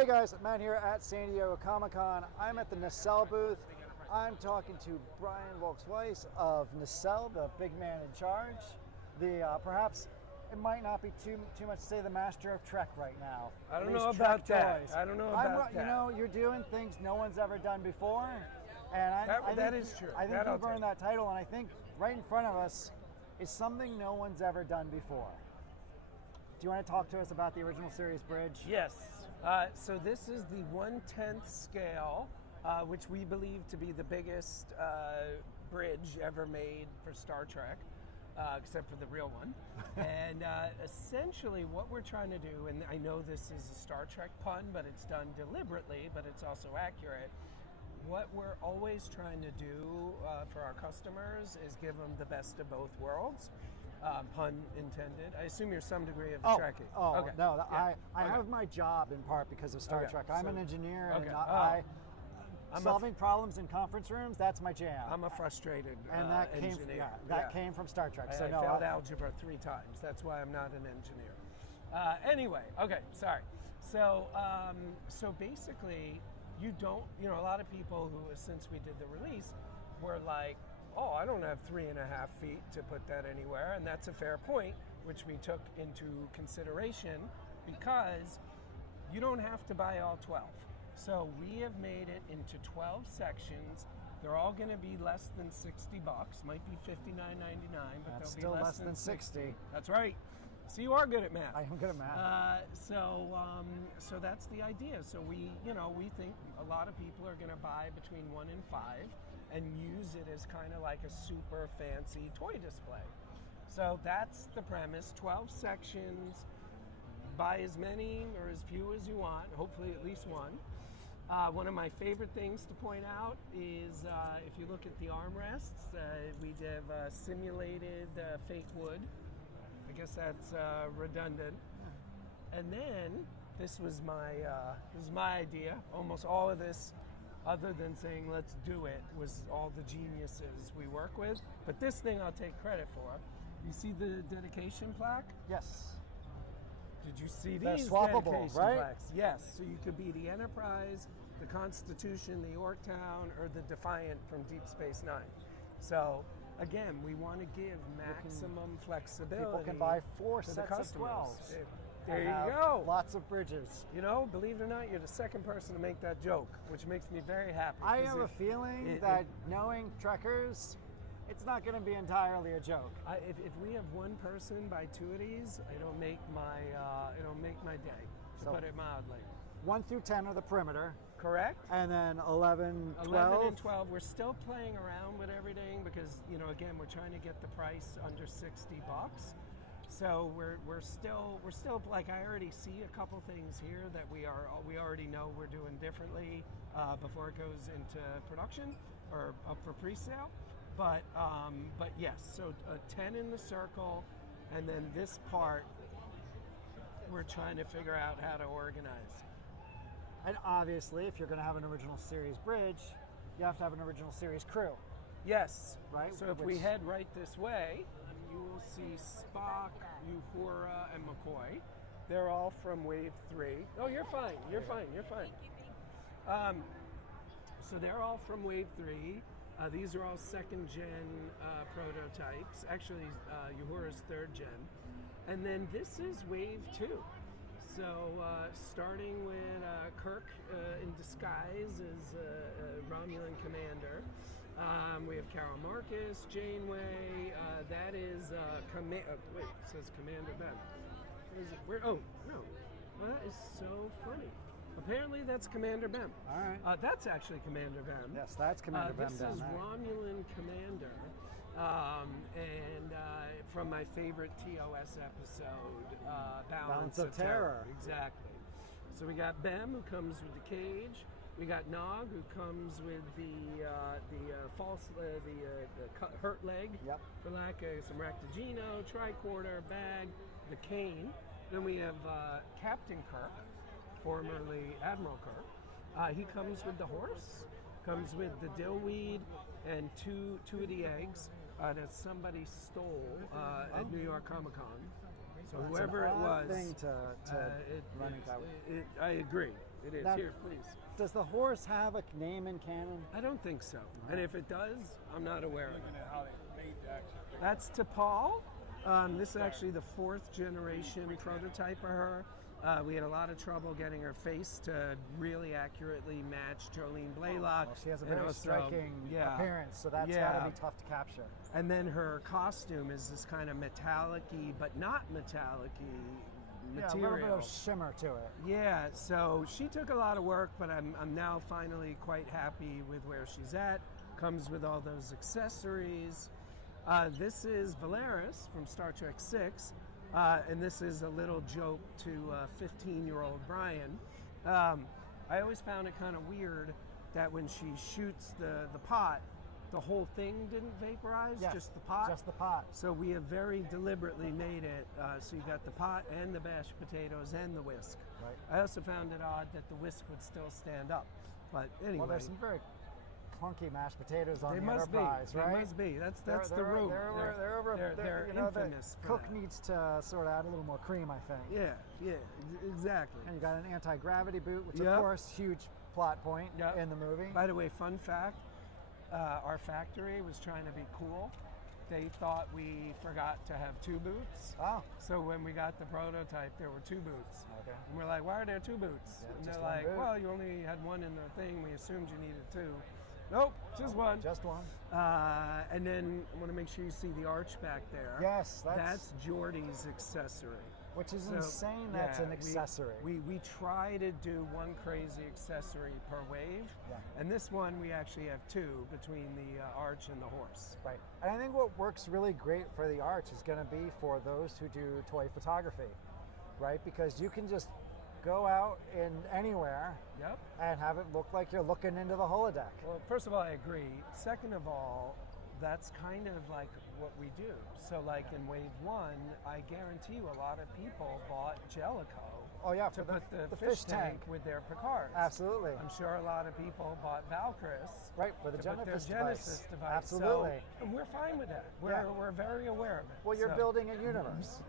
Hey guys, Matt here at San Diego Comic-Con. I'm at the Nacelle booth. I'm talking to Brian Volks-Weiss of Nacelle, the big man in charge. Perhaps it might not be too much to say the master of Trek right now. I don't know about that. I don't know about that. You know, you're doing things no one's ever done before, and I that think, is true. I think you've earned that title, and I think right in front of us is something no one's ever done before. Do you want to talk to us about the original series bridge? Yes. So this is the 1/10th scale, which we believe to be the biggest bridge ever made for Star Trek, except for the real one. And essentially what we're trying to do, and I know this is a Star Trek pun, but it's done deliberately, but it's also accurate. What we're always trying to do for our customers is give them the best of both worlds. Pun intended. I assume you're some degree of a Trekkie. Oh, okay. No, Yeah. I have my job in part because of Star Trek. I'm an engineer, and I'm solving problems in conference rooms, that's my jam. I'm a frustrated and that engineer. came from Star Trek. I failed algebra 3 times. That's why I'm not an engineer. Anyway, okay, sorry. So basically, a lot of people who, since we did the release, were like, oh, I don't have 3.5 feet to put that anywhere. And that's a fair point, which we took into consideration because you don't have to buy all 12. So we have made it into 12 sections. They're all going to be less than $60. Might be $59.99, but that's they'll still be less than 60. That's right. So you are good at math. I am good at math. So that's the idea. So we think a lot of people are going to buy between 1 and 5 and use it as kind of like a super fancy toy display. So that's the premise. 12 sections. Buy as many or as few as you want. Hopefully at least one. One of my favorite things to point out is if you look at the armrests, we have simulated fake wood. I guess that's redundant. And then this was my idea. Almost all of this, other than saying let's do it, was all the geniuses we work with. But this thing I'll take credit for. You see the dedication plaque? Yes. Did you see They're these swappable, dedication right? plaques? Yes. So you could be the Enterprise, the Constitution, the Yorktown, or the Defiant from Deep Space Nine. So again, we want to give maximum flexibility. People can buy 4 to sets of 12s. There you go. Lots of bridges. You know, believe it or not, you're the second person to make that joke, which makes me very happy. I have a feeling that knowing Trekkers, it's not going to be entirely a joke. If we have one person buy 2 of these, it'll make my day, to put it mildly. 1 through 10 are the perimeter. Correct. And then 11, 12. 11 and 12. We're still playing around with everything because, again, we're trying to get the price under $60. So we're still like, I already see a couple things here that we already know we're doing differently before it goes into production or up for pre-sale. But yes, so 10 in the circle, and then this part we're trying to figure out how to organize. And obviously, if you're going to have an original series bridge, you have to have an original series crew. Yes. Right? So if we head right this way, you will see Spock, Uhura, and McCoy. They're all from Wave 3. Oh, you're fine. You're fine. So they're all from Wave 3. These are all 2nd gen prototypes. Actually, Uhura's 3rd gen. And then this is Wave 2. So starting with Kirk in disguise as Romulan commander. We have Carol Marcus, Janeway. That is it says Commander Ben. Where is it? Oh, no. Well, that is so funny. Apparently that's Commander Ben. All right. That's actually Commander Ben. Yes, that's Commander Ben. This is Romulan Commander. And from my favorite TOS episode, Balance of Terror. Exactly. So we got Bem, who comes with the cage. We got Nog, who comes with the hurt leg, for lack of some Ractagino, tricorder, bag, the cane. Then we have Captain Kirk, formerly Admiral Kirk. He comes with the horse, comes with the dillweed, and two of the eggs that somebody stole at New York Comic Con. So That's whoever an it odd was, thing to run in cover. I agree. It is. Now, Here, please. Does the horse have a name in canon? I don't think so. And if it does, I'm not aware of it. That's to Paul. This is actually the 4th generation prototype of her. We had a lot of trouble getting her face to really accurately match Jolene Blaylock. Well, she has a very striking appearance, so that's got to be tough to capture. And then her costume is this kind of metallic-y, but not metallic-y material. Yeah, a little bit of shimmer to it. Yeah, so she took a lot of work, but I'm now finally quite happy with where she's at. Comes with all those accessories. This is Valeris from Star Trek VI. And this is a little joke to 15-year-old Brian. I always found it kind of weird that when she shoots the pot, the whole thing didn't vaporize, Yes, just the pot. Just the pot. So we have very deliberately made it so you got the pot and the mashed potatoes and the whisk. Right. I also found it odd that the whisk would still stand up. But anyway. Well, there's some very clunky mashed potatoes on They the must Enterprise, be. right? They must be. That's the they're, root. They're They're infamous the for cook that. needs to sort of add a little more cream, I think. Yeah, exactly. And you got an anti-gravity boot, which Yep. of course, huge plot point Yep. in the movie. By the way, fun fact, our factory was trying to be cool. They thought we forgot to have 2 boots. Oh, So when we got the prototype, there were 2 boots. okay. And we're like, why are there 2 boots? Yeah, and just they're one like, boot. well, you only had 1 in the thing. We assumed you needed 2. Nope, just 1. Just one. And then I want to make sure you see the arch back there. Yes, That's Geordie's accessory. which is So, insane. That's yeah, an accessory. We try to do 1 crazy accessory per wave, Yeah. and this one we actually have 2 between the arch and the horse. Right. And I think what works really great for the arch is going to be for those who do toy photography, right? Because you can just go out in anywhere Yep. and have it look like you're looking into the holodeck. Well, first of all, I agree. Second of all, that's kind of like what we do. So like in wave 1, I guarantee you a lot of people bought Jellicoe Oh yeah, to for put the fish fish tank with their Picards. Absolutely. I'm sure a lot of people bought Valkyris Right, for the to put their Genesis Genesis device. device. Absolutely. So, and we're fine with that. Yeah. We're very aware of it. Well, you're So- building a universe.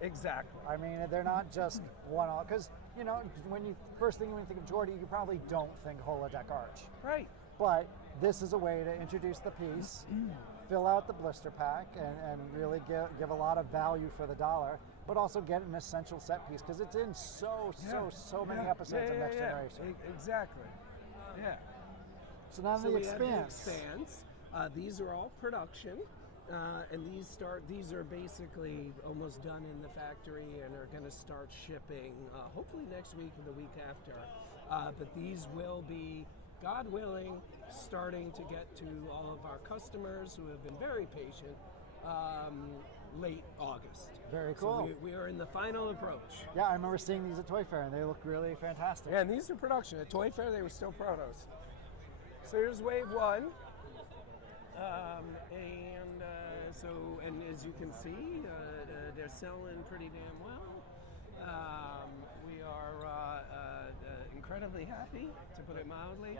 Exactly. I mean, they're not just one-off. Because, you know, first thing when you think of Geordie, you probably don't think holodeck arch. Right. But this is a way to introduce the piece, fill out the blister pack, and really give a lot of value for the dollar, but also get an essential set piece because it's in so many episodes of Next Generation. Exactly. Yeah. So now So the we have the Expanse. Expanse. These are all production, and these are basically almost done in the factory and are going to start shipping hopefully next week or the week after. But these will be, God willing, starting to get to all of our customers who have been very patient. Late August. Very So cool. we are in the final approach. Yeah, I remember seeing these at Toy Fair, and they look really fantastic. Yeah, and these are production. At Toy Fair, they were still protos. So here's wave 1. And as you can see, they're selling pretty damn well. We are incredibly happy, to put it mildly.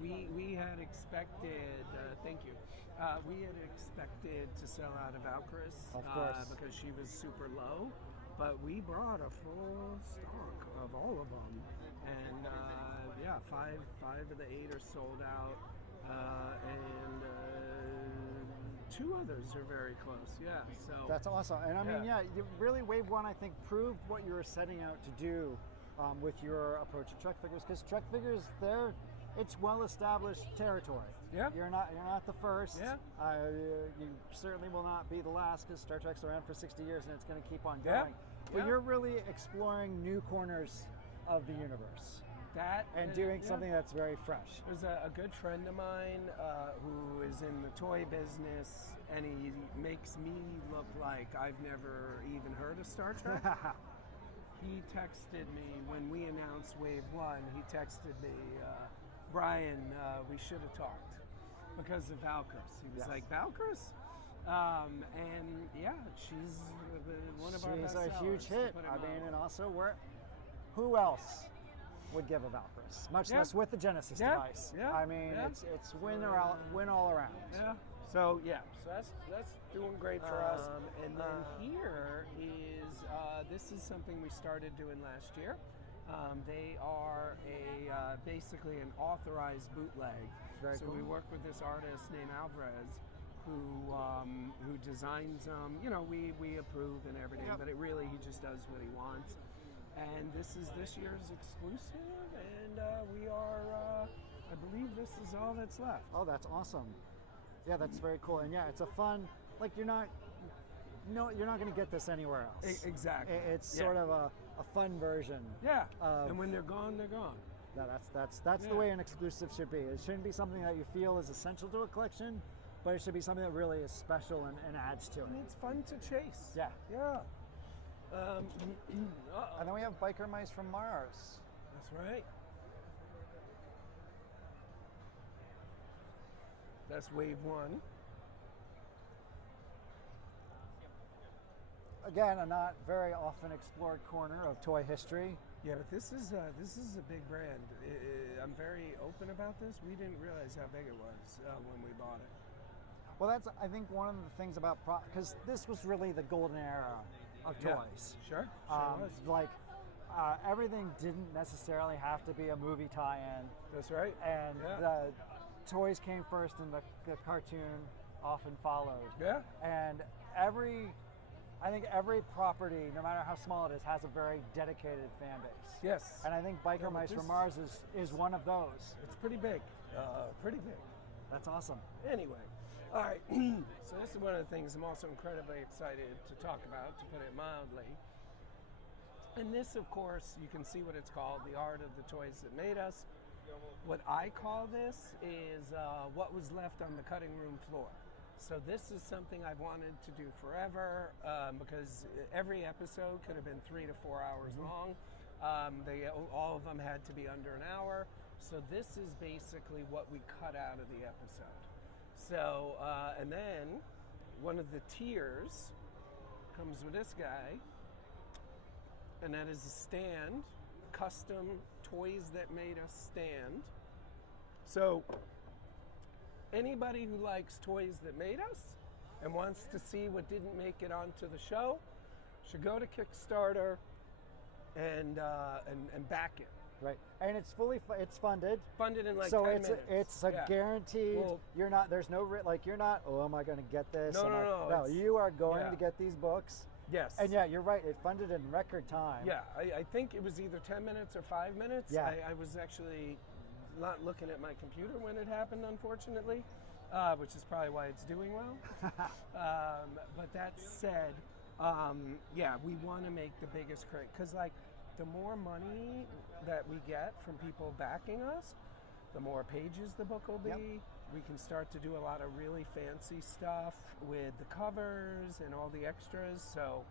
We had expected, thank you, we had expected to sell out of Valkyris Of course. because she was super low, but we brought a full stock of all of them. And yeah, five of the 8 are sold out, and 2 others are very close. Yeah, so That's awesome. And I mean, really Wave 1, I think, proved what you were setting out to do with your approach to Trek figures, because Trek figures, it's well-established territory. Yeah. You're not the first. Yeah. You certainly will not be the last, because Star Trek's around for 60 years and it's going to keep on Yeah. going. But Yeah. you're really exploring new corners of the universe that and doing something that's very fresh. There's a good friend of mine who is in the toy business, and he makes me look like I've never even heard of Star Trek. He texted me when we announced Wave 1. He texted me, Brian, we should have talked because of Valkyris. He was Yes. like, Valkyris? And yeah, she's one of our best She's a huge sellers, to hit. put it I mean, mildly. and also, who else would give a Valkyris? Much Yeah. less with the Genesis Yeah. device. Yeah. I mean, Yeah. it's win all around. Yeah. So that's doing great for us. And then here is this is something we started doing last year. They are basically an authorized bootleg. Very so cool. we work with this artist named Alvarez, who designs them. You know, we approve and everything, Yep. but he just does what he wants. And this is this year's exclusive, and we are. I believe this is all that's left. Oh, that's awesome. Yeah, that's very cool. And yeah, it's a fun. Like you're not going to get this anywhere else. Exactly. It's sort of a fun version. Yeah. of- And when they're gone, they're gone. No, that's the way an exclusive should be. It shouldn't be something that you feel is essential to a collection, but it should be something that really is special and adds to it. And it's fun to chase. Yeah. Yeah. And then we have biker mice from Mars. That's right. That's wave one. Again, a not very often explored corner of toy history. Yeah, but this is a big brand. I'm very open about this. We didn't realize how big it was when we bought it. Well, that's, I think, one of the things about, because this was really the golden era of Yeah. toys. Sure. Was. Like, everything didn't necessarily have to be a movie tie-in, That's right. and Yeah. the toys came first and the cartoon often followed. Yeah. And I think every property, no matter how small it is, has a very dedicated fan base. Yes. And I think Yeah, Biker but Mice from this- Mars is one of those. It's pretty big. Pretty big. That's awesome. Anyway, all right. So this is one of the things I'm also incredibly excited to talk about, to put it mildly. And this, of course, you can see what it's called, the art of the toys that made us. What I call this is what was left on the cutting room floor. So this is something I've wanted to do forever because every episode could have been 3 to 4 hours long. All of them had to be under an hour. So this is basically what we cut out of the episode. So, and then one of the tiers comes with this guy, and that is a stand, custom toys that made us stand. So anybody who likes toys that made us and wants to see what didn't make it onto the show should go to Kickstarter and back it. Right. And it's it's funded. Funded in like so 10 it's minutes. it's a Yeah. guaranteed. Well- you're not. There's no you're not. Oh, am I going to get this? No, Am no, I-" no, No, it's- you are going yeah. to get these books. Yes. And yeah, you're right. It funded in record time. Yeah, I think it was either 10 minutes or 5 minutes. Yeah. I was actually not looking at my computer when it happened, unfortunately, which is probably why it's doing well. But that said, yeah, we want to make the biggest crate because, like, the more money that we get from people backing us, the more pages the book will be. Yep. We can start to do a lot of really fancy stuff with the covers and all the extras. So,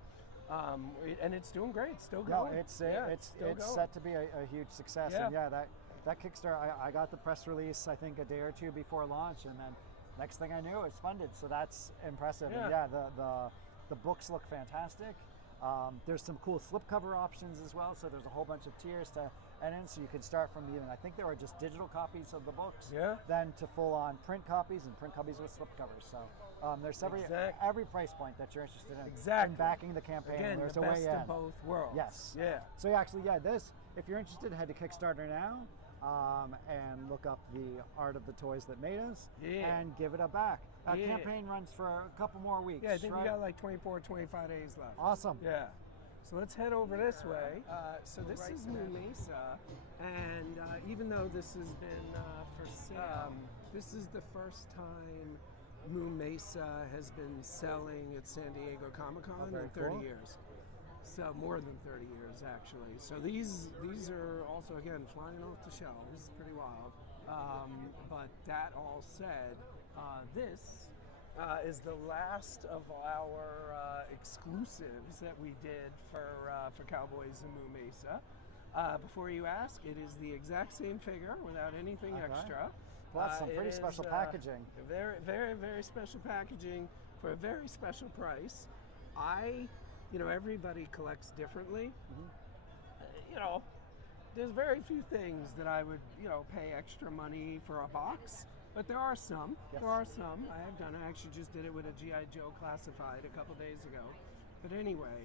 and it's doing great. It's still No, going. it's still going. set to be a huge success. Yeah. And yeah, that Kickstarter, I got the press release I think a day or two before launch, and then next thing I knew it was funded. So that's impressive. Yeah. And yeah, the books look fantastic. There's some cool slipcover options as well. So there's a whole bunch of tiers to add in. So you could start from even, I think there were just digital copies of the books, Yeah. then to full on print copies and print copies with slipcovers. So there's every price point that you're interested in. Exactly. And backing the campaign. Again, there's the a way best in. of both worlds. Yes. Yeah. So yeah, actually, yeah, if you're interested, head to Kickstarter now and look up the art of the toys that made us and give it a back. Yeah. Campaign runs for a couple more weeks. Yeah, I think right? we got like 24, 25 days left. Awesome. Yeah. So let's head over this way. So this is Moo Mesa, and even though this has been for sale, this is the first time Moo Mesa has been selling at San Diego Comic-Con very in 30 cool. years. So more than 30 years actually. So these are also again flying off the shelves, pretty wild. But that all said, this is the last of our exclusives that we did for Cowboys and Moo Mesa. Before you ask, it is the exact same figure without anything Okay. extra. Plus some It pretty is, special packaging. Very, very, very special packaging for a very special price. Everybody collects differently. There's very few things that I would, pay extra money for a box, but there are some. Yes. There are some. I have done. I actually just did it with a G.I. Joe Classified a couple days ago. But anyway,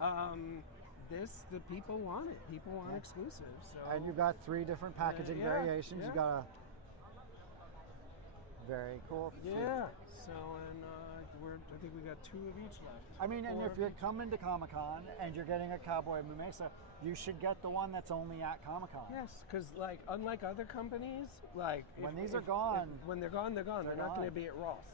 The people want it. People want exclusive. So And you've got 3 different packaging variations. You got a very cool. Yeah. So and I think we got 2 of each left. I mean, and if you're coming to Comic-Con and you're getting a Cowboy Mesa, you should get the one that's only at Comic-Con. Yes, because like unlike other companies, like when these are gone, when they're gone, they're gone. They're not going to be at Ross.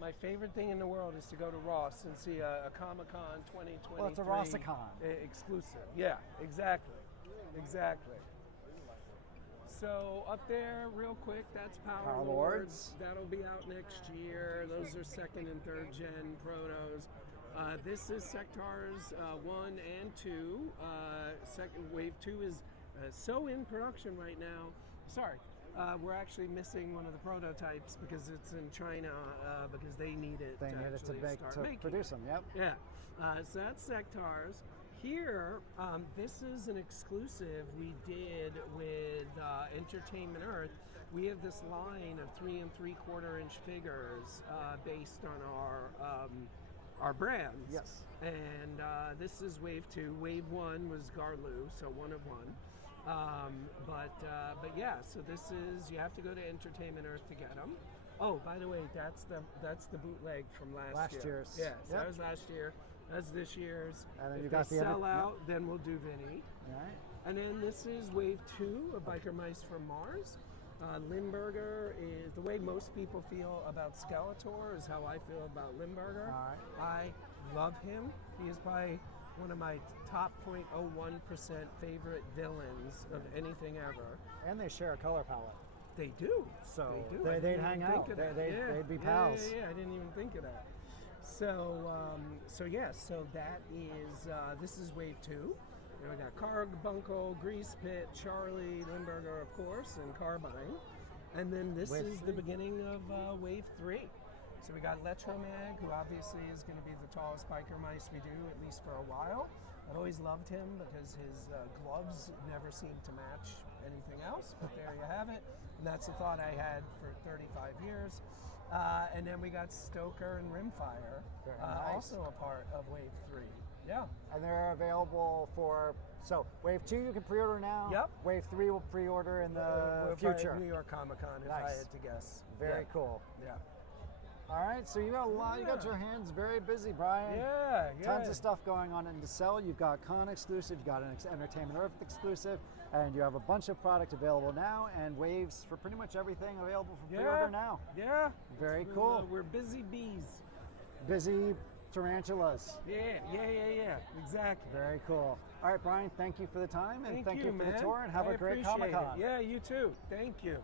My favorite thing in the world is to go to Ross and see a Comic-Con 2023. Well, it's a Rossicon. Exclusive. Yeah, exactly. Exactly. So up there, real quick, that's Power Lords. That'll be out next year. Those are 2nd and 3rd gen protos. This is Sectars 1 and 2. Wave 2 is so in production right now. Sorry. We're actually missing one of the prototypes because it's in China because they need it to produce them. Yep. Yeah. So that's Sectars. Here, this is an exclusive we did with Entertainment Earth. We have this line of 3 3/4 inch figures based on our brands. Yes. And this is Wave 2. Wave 1 was Garlu, so 1 of 1. But yeah, so this is, you have to go to Entertainment Earth to get them. Oh, by the way, that's the bootleg from last year. year's. Yeah, so that was last year. That's this year's. And then if you got they the sell other, out, then we'll do Vinny. All right. And then this is Wave 2 of Biker Mice from Mars. Limburger is, the way most people feel about Skeletor is how I feel about Limburger. All I right. love him. He is probably one of my top 0.01% favorite villains of anything ever. And they share a color palette. They do. So they do. they'd hang out. They'd be pals. Yeah, I didn't even think of that. So that is, this is Wave 2. And we got Carbuncle, Grease Pit, Charlie, Limburger, of course, and Carbine. And then this is the beginning of Wave 3. So we got Letromag, who obviously is going to be the tallest biker mice we do, at least for a while. I've always loved him because his gloves never seem to match anything else, but there you have it. And that's a thought I had for 35 years. And then we got Stoker and Rimfire, also a part of Wave 3. Yeah. And they're available so Wave 2 you can pre-order now. Yep. Wave 3 will pre-order in the future. New York Comic Con, if I had to guess. Very cool. Yeah. All right, so you got a lot. You got your hands very busy, Brian. Yeah. Tons of stuff going on in Nacelle. You've got Con exclusive, you've got an Entertainment Earth exclusive, and you have a bunch of product available now, and waves for pretty much everything available for pre-order now. Yeah. Very cool. We're busy bees. Busy tarantulas. Yeah. Exactly. Very cool. All right, Brian, thank you for the time, and thank you for man. the tour, and have a great appreciate Comic-Con. it. Yeah, you too. Thank you.